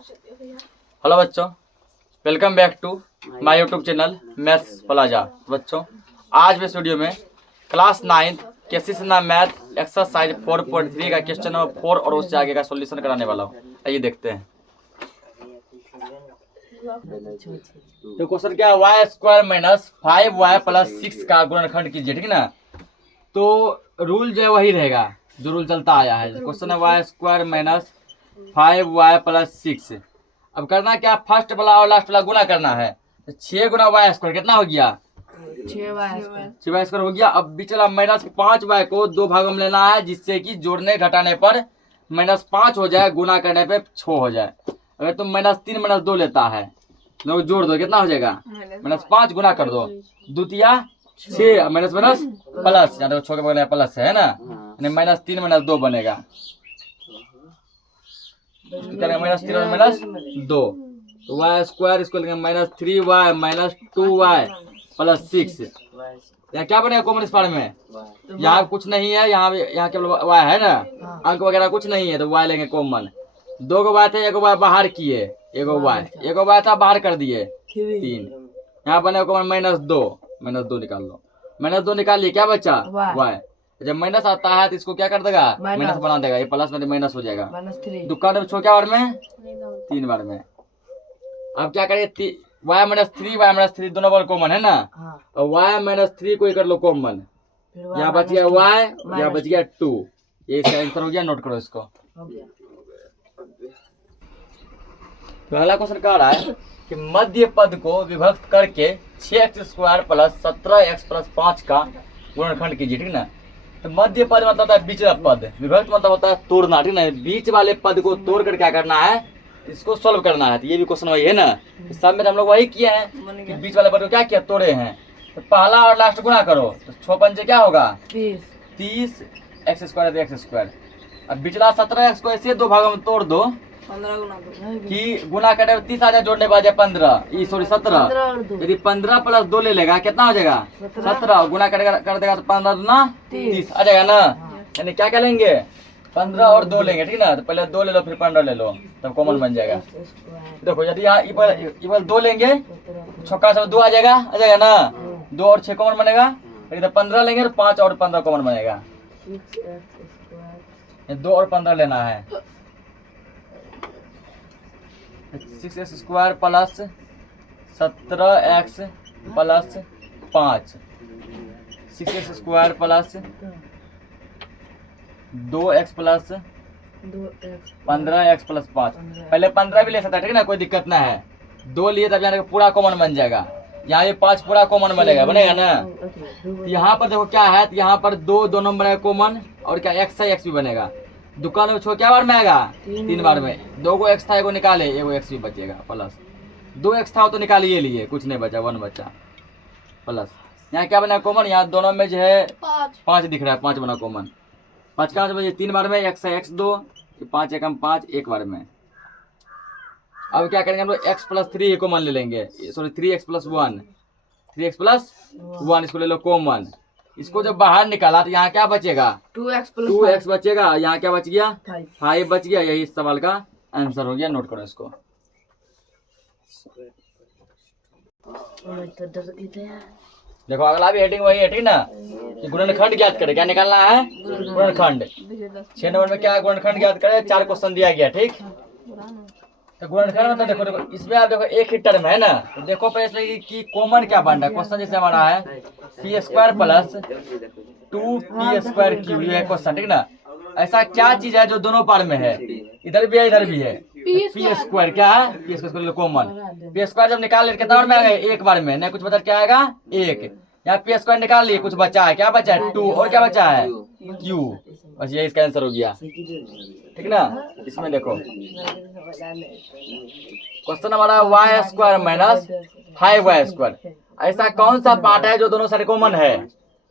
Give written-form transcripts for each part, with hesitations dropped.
Hello बच्चों, welcome back to my YouTube channel maths plaza. बच्चों, आज मैं इस वीडियो में क्लास 9 केसीसीना मैथ एक्सरसाइज 4.3 का क्वेश्चन नंबर 4 और उससे आगे का सॉल्यूशन कराने वाला हूँ। आइए देखते हैं। तो क्वेश्चन क्या है, Y square minus 5y plus 6 का गुणनखंड कीजिए। ठीक ना, तो रूल जो है वही रहेगा जो रूल चलता आया है। क्वेश्चन है Y square minus 5y plus 6। अब करना क्या, फर्स्ट वाला और लास्ट वाला गुना करना है। तो 6 गुना वाई स्क्वायर कितना हो गया, 6y स्क्वायर हो गया। अब बीच वाला माइनस 5y को दो भागों में लेना है, जिससे कि जोड़ने घटाने पर -5 हो जाए, गुना करने पे 6 हो जाए। अगर तुम -3 -2 लेता है, लोग जोड़ दो, कितना हो जाएगा, -5 गुना कर दो, द्वितीया 6 माइनस माइनस प्लस, यहाँ देखो 6 के बगल प्लस है ना, -3 -2 बनेगा। -3 और -2, तो वाई स्क्वायर इसको लेंगे -3y माइनस 2y प्लस 6। यहाँ क्या बनेगा कॉमन इस पार में, यहाँ कुछ नहीं है, यहाँ केवल y है ना, अंक वगैरह कुछ नहीं है, तो y लेंगे कॉमन। 2 को y थे, 1 y बाहर किए, 1 y था बाहर कर दिए 3। यहाँ बने कॉमन -2 निकाल लो, -2 निकाल लिए, क्या बचा y। जब माइनस आता है तो इसको क्या कर देगा, माइनस बना देगा, ये प्लस में माइनस हो जाएगा। दुकान में छो क्या बार में, 3 बार में। अब क्या करिए, y -3 दोनों बार कॉमन है ना, और y -3 को कर लो कॉमन, यहाँ बच गया y, यहाँ बच गया 2। ये इसका आंसर हो गया, नोट करो इसको। पहला क्वेश्चन कह रहा है कि मध्य पद को विभक्त करके 6x² प्लस 17x प्लस 5 का गुणनखंड कीजिए। ठीक ना, तो मध्य पद मतलब होता है बीच वाला पद, विभक्त मतलब होता है तोड़ना। ठीक ना, बीच वाले पद को तोड़ कर क्या करना है, इसको सॉल्व करना है। तो ये भी क्वेश्चन वही है ना, सब में हम लोग वही किए हैं कि बीच वाले पद को क्या किया, तोड़े हैं। तो पहला और लास्ट गुना करो, तो 6 पंचे क्या होगा 30 x²। अब बिचला 17x को ऐसे 2 भागों में तोड़ दो कि गुना करने 30 आ जाए, जोड़ने पर आ जाए 15, 17। यदि 15 प्लस 2 ले लेगा, कितना हो जाएगा 17, गुना कर देगा तो 15 दूना 30 आ जाएगा ना। यानी क्या क्या लेंगे, 15 और 2 लेंगे। ठीक ना, तो पहले 2 ले लो, फिर 15 ले लो, तब कॉमन बन जाएगा। देखो यदि यहाँ इबल 2 लेंगे, 6 से 2 आ जाएगा ना, 2 और 6 कॉमन बनेगा। यदि 15 लेंगे तो 5 और 15 कॉमन बनेगा। 2 और 15 लेना है, 6x² plus 17x plus 5, 6x² plus 2x plus 15x plus 5। पहले 15 भी ले सकता है, ठीक है ना, कोई दिक्कत ना है। 2 लिए तब यहाँ पूरा कॉमन बन जाएगा, यहाँ ये 5 पूरा कॉमन बनेगा ना। तो यहाँ पर देखो क्या है, तो यहाँ पर 2 दोनों बनेगा कॉमन, और क्या x है, x भी बनेगा। दुकान में छो क्या बार में आएगा, 3 बार में। 2 को x था, 1 को निकाले, 1 को x भी बचेगा प्लस 2x था तो निकालिए लिए, कुछ नहीं बचा, 1 बचा प्लस। यहाँ क्या बना कॉमन, यहाँ दोनों में जो है 5 दिख रहा है, 5 बना कॉमन। 5 कहाँ से बचे, 3 बार में, x है x2, 5 एकम 5, 1 बार में। अब क्या करेंगे हम लोग, x प्लस 3 कॉमन ले लेंगे, sorry 3x plus 1, 3x plus 1 इसको ले लो कॉमन। इसको जब बाहर निकाला तो यहाँ क्या बचेगा, 2x बचेगा, यहाँ क्या बच गया 5 बच गया। यही इस सवाल का आंसर हो गया, नोट करो इसको। देखो अगला भी हेडिंग वही है, ठीक ना, कि गुणनखंड ज्ञात करें। क्या निकालना है, गुणनखंड। 6 नंबर में क्या गुणनखंड ज्ञात करें, 4 क्वेश्चन दिया गया। ठीक, तो गुणनखंड मतलब देखो इसमें आप देखो एक ही टर्म है ना, तो देखो पहले इसमें कि कॉमन क्या बन रहा है। क्वेश्चन जैसे हमारा है p² प्लस 2p² ये है क्वेश्चन, ठीक ना। ऐसा क्या चीज है जो दोनों पार में है, इधर भी है इधर भी है, p² क्या है, p² कॉमन। p² जब निकाल ले कितना बार में आएगा, 1 बार में, नहीं कुछ बचा क्या आएगा 1। यहाँ p² निकाल लिए, कुछ बचा है, क्या बचा है 2, और क्या बचा है q, बस ये इसका आंसर हो गया। ठीक ना, इसमें देखो क्वेश्चन हमारा y² माइनस 5y²। ऐसा कौन सा पार्ट है जो दोनों सारे कॉमन है,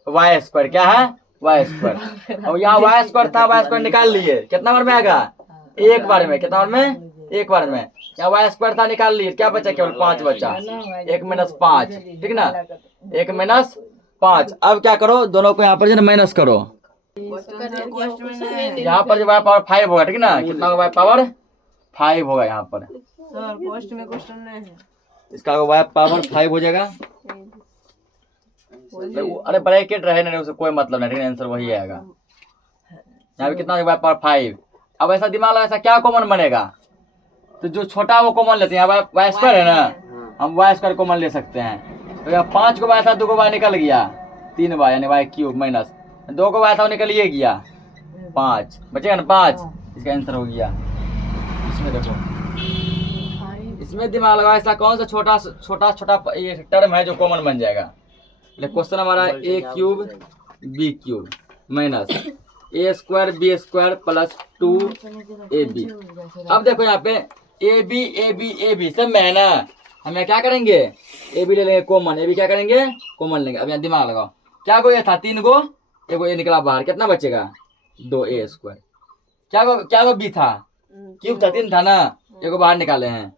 y², क्या है y²। और यहाँ y² था, y² निकाल लिए, कितना बार में आएगा 1 बार में, कितना बार में 1 बार में। यहाँ y² था, निकाल लिए, क्या बचा, केवल 5 बचा, 1 - 5, ठीक ना, 1 - 5। अब क्या करो, दोनों को यहाँ पर जो माइनस करो, यहाँ पर जो y पावर 5 होगा, ठीक ना, कितना होगा y पावर 5 होगा यहाँ पर। सर पोस्ट में क्वेश्चन नहीं है। इसका y पावर 5 हो जाएगा। अरे ब्रैकेट रहे ना उसे कोई मतलब नहीं, आंसर वही आएगा। यहाँ पे कितना y पावर 5। अब ऐसा दिमाग लगा, ऐसा क्या कॉमन बनेगा? तो जो छोटा वो कॉमन लेते हैं। वाई स्क्वायर है ना, हम वाई स्क्वायर कॉमन ले सकते हैं। तो यहाँ 5 को वाई था, 2 को वाई निकल गया, 3 वाई यानी वाई क्यूब माइनस 2 को वाई था, निकल ये गया 5, बचेगा ना 5। इसका आंसर हो गया। इसमें देखो, इसमें दिमाग लगाओ, ऐसा कौन सा छोटा छोटा छोटा ये टर्म है जो कॉमन बन जाएगा। क्वेश्चन हमारा a cube b cube minus a square b square plus 2ab। अब देखो यहाँ पे ab सब में है ना, हम यहाँ क्या करेंगे, ab ले लेंगे कॉमन, ab क्या करेंगे कॉमन लेंगे। अब यहाँ दिमाग लगाओ, क्या को ये था 3 को, एगो ये निकला बाहर, कितना बचेगा 2a स्क्वायर। क्या को b था, क्यूब था 3 था ना, एगो बाहर निकाले हैं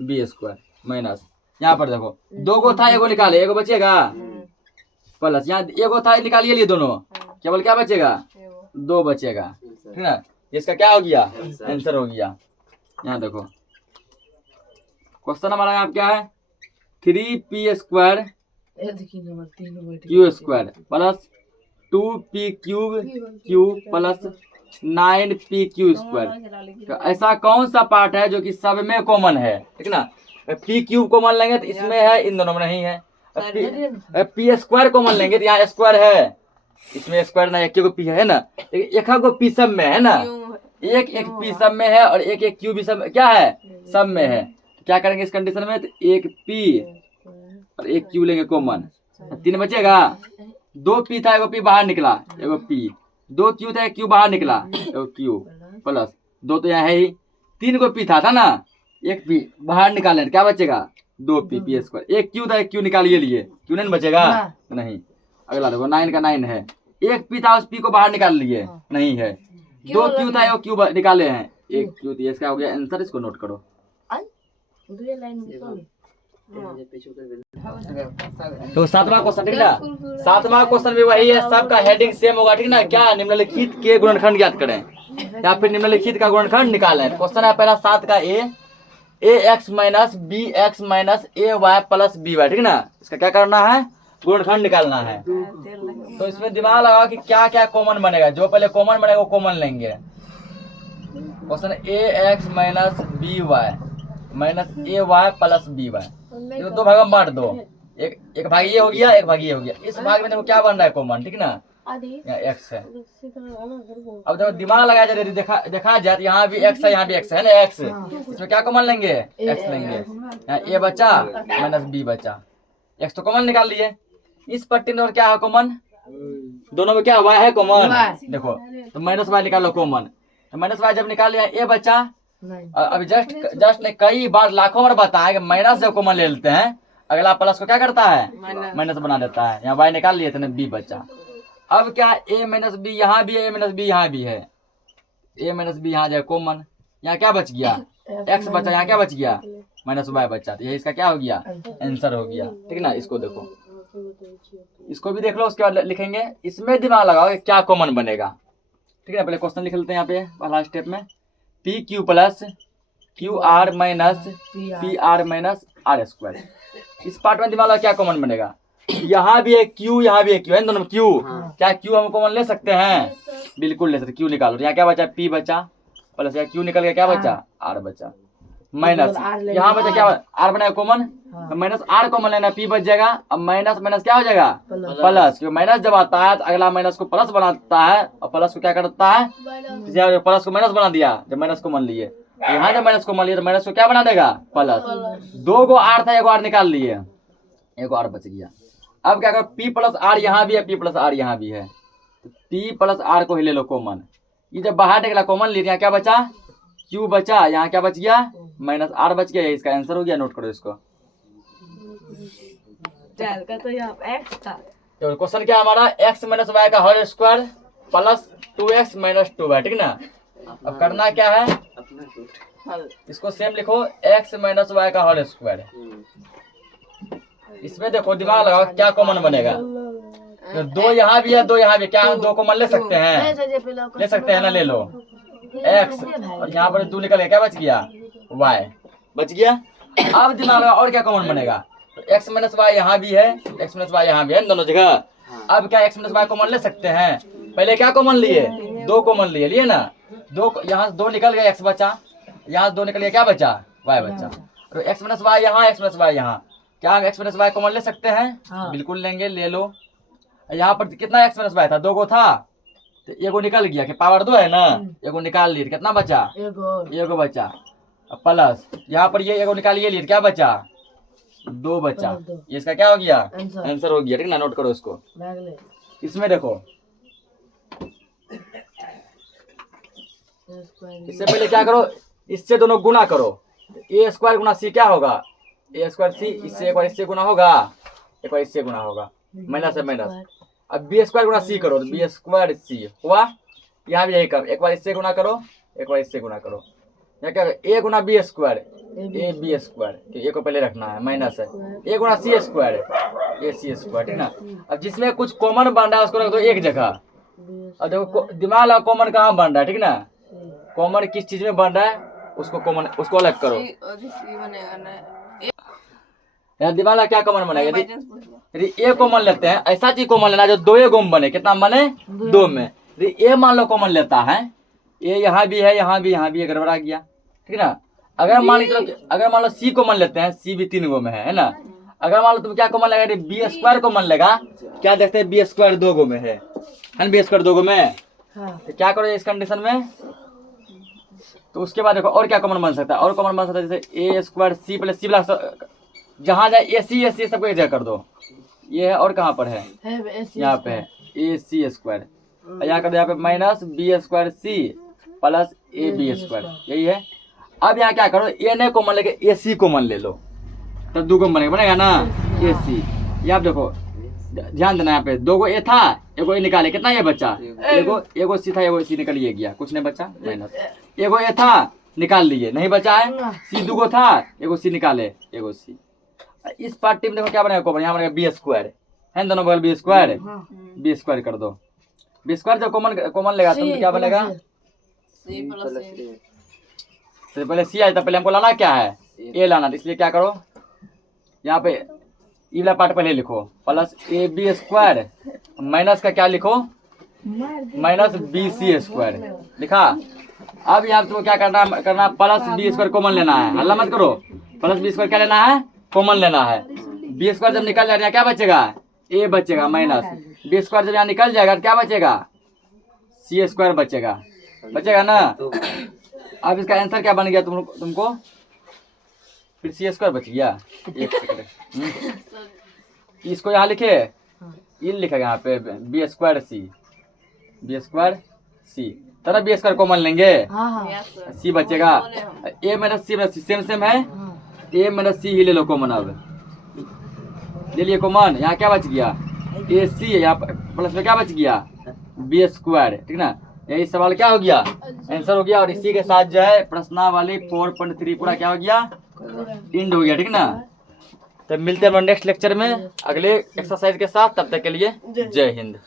b स्क्वायर माइनस यहाँ पर देखो 2 को था, एगो निकाले, एगो बचेगा प्लस यहाँ एगो था, निकालिए लिए दोनों, केवल क्या बचेगा 2 बचेगा, ठीक ना। इसका क्या हो गया आंसर हो गया। यहाँ देखो क्वेश्चन हमारा यहाँ क्या है, 3p square Q square plus 2p cube Q plus 9p Q square. तो ऐसा कौन सा पार्ट है जो कि सब में कॉमन है, ठीक ना। p क्यूब कॉमन लेंगे तो इसमें है, इन दोनों में नहीं है। पी स्क्वायर कॉमन लेंगे तो यहाँ स्क्वायर है, इसमें स्क्वायर ना, एक पी है ना, एक को पी सब में है ना, एक पी सब में है और एक क्यू भी सब क्या है सब में है। तो क्या करेंगे इस कंडीशन में, तो एक पी और एक क्यू लेंगे कॉमन, 3 बचेगा। 2 पी था, एगो पी बाहर निकला, एगो पी, 2 क्यू था, एक क्यू बाहर निकला, एगो क्यू प्लस 2 तो यहाँ है ही, 3 को पी था ना, एक पी बाहर निकाले, क्या बचेगा 2p पी स्क्वायर। एक क्यू था, एक क्यू निकालिए लिए, क्यू नहीं बचेगा नहीं। अगला देखो 9 का 9 है, एक पी था, उस पी को बाहर निकाल लिए नहीं है, 2 क्यू था, एक क्यू निकाले हैं, एक क्यू थी। इसका हो गया आंसर, इसको नोट करो। तो 7वां क्वेश्चन, ठीक ना, 7वां क्वेश्चन भी वही है, सबका हेडिंग सेम होगा, ठीक ना। क्या, निम्नलिखित के गुणनखंड ज्ञात करें या फिर निम्नलिखित का गुणनखंड निकालें। क्वेश्चन है पहला 7 का ax minus B X minus A Y plus B Y, ठीक ना। इसका क्या करना है, गुणनखंड निकालना है। तो इसमें दिमाग लगाओ कि क्या क्या कॉमन बनेगा, जो पहले कॉमन बनेगा वो कॉमन लेंगे। Question ax minus B Y minus A Y plus B Y, ये 2 भाग में बांट दो, एक भाग ये हो गया, एक भाग ये हो गया। इस भाग में देखो क्या बन रहा है कॉमन, ठीक ना, एक्स है। अब देखो दिमाग लगाया जाए, देखा जाए यहाँ भी एक्स है, यहाँ भी एक्स है ना, एक्स, इसमें क्या कॉमन लेंगे एक्स लेंगे। यहाँ ए बचा माइनस बी बचा, एक्स तो कॉमन निकाल लिए। इस पट्टी में और क्या है कॉमन, दोनों में क्या वाई है कॉमन, देखो तो माइनस वाई निकालो कॉमन। तो माइनस वाई जब निकाल लिया, ए बचा। अभी जस्ट ने कई बार लाखों बार बताया कि माइनस जब कॉमन ले लेते हैं, अगला प्लस को क्या करता है माइनस बना देता है। यहाँ वाई निकाल लिए थे, बी बचा। अब क्या, a माइनस बी यहाँ भी है, a माइनस बी यहाँ भी है, a माइनस बी यहाँ जाए कॉमन, यहाँ क्या बच गया x बचा, यहाँ क्या बच गया माइनस वाई बचा। तो ये इसका क्या हो गया आंसर हो गया, ठीक ना। इसको देखो, इसको भी देख लो, उसके बाद लिखेंगे। इसमें दिमाग लगाओ क्या कॉमन बनेगा, ठीक है। पहले क्वेश्चन लिख लेते हैं यहाँ पे पहला स्टेप में, P Q plus Q R minus P R minus R square. इस पार्ट में दिमाग लगाओ क्या कॉमन बनेगा। यहाँ भी एक क्यू, यहाँ भी एक क्यू है, दोनों में क्यू। क्या क्यू हम कॉमन ले सकते हैं, बिल्कुल ले सकते। क्यू निकालो, यहाँ क्या बचा पी बचा प्लस यहाँ क्यू निकल गया, क्या बचा आर बचा माइनस यहाँ बचा क्या आर बनाया कॉमन, माइनस आर कॉमन लेना, पी बच जाएगा। अब माइनस माइनस क्या हो जाएगा प्लस, क्योंकि माइनस जब आता है तो अगला माइनस को प्लस बनाता है और प्लस को क्या करता है, प्लस को माइनस बना दिया जब माइनस को मान लिए। यहाँ जब माइनस को मान लिया तो माइनस को क्या बना देगा प्लस। 2 को आर था, 1 आर निकाल लिए, 1 आर बच गया। अब क्या करो, पी प्लस आर यहाँ भी है, पी प्लस आर यहाँ भी है, तो पी प्लस आर को ही ले लो कॉमन। ये जब बाहर निकला कॉमन ले, यहाँ क्या बचा क्यू बचा, यहाँ क्या बच गया माइनस आर बच गया। इसका आंसर हो गया, नोट करो इसको। तो यहाँ एक्स था, तो क्वेश्चन क्या हमारा, एक्स माइनस वाई का whole square plus 2x minus 2y, ठीक ना। अब करना क्या है, इसको सेम लिखो, एक्स माइनस वाई का होल स्क्वायर। इसमें देखो दिमाग लगाओ क्या कॉमन बनेगा। तो 2 यहाँ भी है, 2 यहाँ भी, क्या हम 2 कॉमन ले सकते हैं, ले सकते हैं ना, ले लो। एक्स और यहाँ पर 2 निकल गया, क्या बच गया वाई बच गया। अब दिमाग में और क्या कॉमन बनेगा, तो एक्स माइनस वाई यहाँ भी है, एक्स माइनस वाई यहाँ भी है दोनों जगह। अब क्या एक्स माइनस वाई कॉमन ले सकते हैं, पहले क्या कॉमन लिए 2 कॉमन लिए ना, 2 यहाँ 2 निकल गया एक्स बचा, यहाँ 2 निकल गया क्या बचा वाई बचा। तो एक्स माइनस वाई यहाँ, एक्स माइनस वाई यहाँ, क्या हम एक्स माइनस वाई कॉमन ले सकते हैं, बिल्कुल लेंगे, ले लो। यहाँ पर कितना एक्स माइनस वाई था, 2 को था, तो एगो निकल गया कि पावर 2 है ना, एगो निकाल लिए, कितना बचा एगो बचा, प्लस यहाँ पर ये एगो निकालिए लिए, क्या बचा 2 बचा। ये इसका क्या हो गया आंसर हो गया, ठीक ना, नोट करो इसको। इसमें देखो इससे पहले क्या करो, इससे दोनों गुना करो, ए स्क्वायर गुना सी क्या होगा, ए स्क्वायर सी, इससे एक बार इससे गुना होगा, एक बार इससे गुना होगा, माइनस है माइनस। अब बी स्क्वायर गुना सी करो, तो बी स्क्वायर सी हुआ, यहाँ भी यही करो, एक बार इससे गुना करो, एक बार इससे गुना करो, यहाँ क्या ए गुना B square, A B square, A को पहले रखना है, माइनस है, ए गुना सी स्क्वायर, ए सी स्क्वायर, ठीक ना। अब जिसमें कुछ कॉमन बन रहा है उसको रख दो एक जगह। अब देखो दिमाग लगा कॉमन कहाँ बन रहा है, ठीक ना, कॉमन किस चीज में बन रहा है उसको कॉमन, उसको अलग करो। यार दिमाग लगा क्या कॉमन बनेगा, यदि ए कॉमन लेते हैं, ऐसा चीज कॉमन लेना जो 2 गुम बने, कितना बने 2 में। यदि ए मान लो कॉमन लेता है, ए यहाँ भी है, यहाँ भी गड़बड़ा गया, ठीक ना। अगर मान लो सी कॉमन लेते हैं, सी भी 3 गो में है ना। अगर मान लो तुम क्या कॉमन लेगा, बी स्क्वायर कॉमन लेगा, क्या देखते हैं बी स्क्वायर 2 गो में है ना, बी स्क्वायर 2 गो में, तो क्या करो इस कंडीशन में। तो उसके बाद देखो और क्या कॉमन बन सकता है, और कॉमन बन सकता है जैसे A square C plus C plus, जहाँ जाए ए सी सबको एक जगह कर दो, ये है और कहाँ पर है यहाँ पे है ए सी स्क्वायर, यहाँ कर दो, यहाँ पे minus B square C plus A B square, यही है। अब यहाँ क्या करो, ए ने कॉमन लेके ए सी कॉमन ले लो, तब 2 कॉमन बनेगा ना ए सी। ये आप देखो ध्यान देना, यहाँ पे 2 गो ए था, एगो ए निकाले, कितना ये बचा एगो सी था, एगो सी निकल ये गया, कुछ नहीं बचा माइनस। एगो ए था निकाल लिए, नहीं बचा है, सी 2 गो था, एगो सी निकाले, एगो सी। इस पार्टी में देखो क्या बनेगा कॉमन, यहाँ बनेगा बी स्क्वायर है दोनों बगल, बी स्क्वायर कर दो, बी स्क्वायर जब कॉमन लेगा तो क्या बनेगा, तो पहले सी आया था, पहले हमको लाना क्या है ए लाना, इसलिए क्या करो यहाँ पे ई वाला पार्ट पहले लिखो, plus A B square minus का क्या लिखो माइनस बी सी स्क्वायर लिखा। अब यहाँ तुमको क्या करना प्लस बी स्क्वायर कॉमन लेना है, हल्ला मत करो, प्लस बी स्क्वायर क्या लेना है कॉमन लेना है। बी स्क्वायर जब निकल जाएगा क्या बचेगा ए बचेगा, माइनस बी स्क्वायर जब यहाँ निकल जाएगा क्या बचेगा सी स्क्वायर बचेगा ना। अब इसका आंसर क्या बन गया तुमको, फिर सी स्क्वायर बच गया। एक सेकंड, इसको यहाँ लिखे, ये लिखेगा यहाँ पे बी स्क्वायर सी, तरह बी स्क्वायर कॉमन लेंगे, सी बचेगा, ए माइनस सी सेम है, ए माइनस सी ही ले लो कॉमन। अब ले लिए कॉमन, यहाँ क्या बच गया ए सी, यहाँ प्लस में क्या बच गया बी स्क्वायर, ठीक ना। यही सवाल क्या हो गया आंसर हो गया। और इसी के साथ जो है प्रश्नावली 4.3 पूरा क्या हो गया इंड हो गया, ठीक ना। तब मिलते हैं नेक्स्ट लेक्चर में अगले एक्सरसाइज के साथ, तब तक के लिए जय हिंद।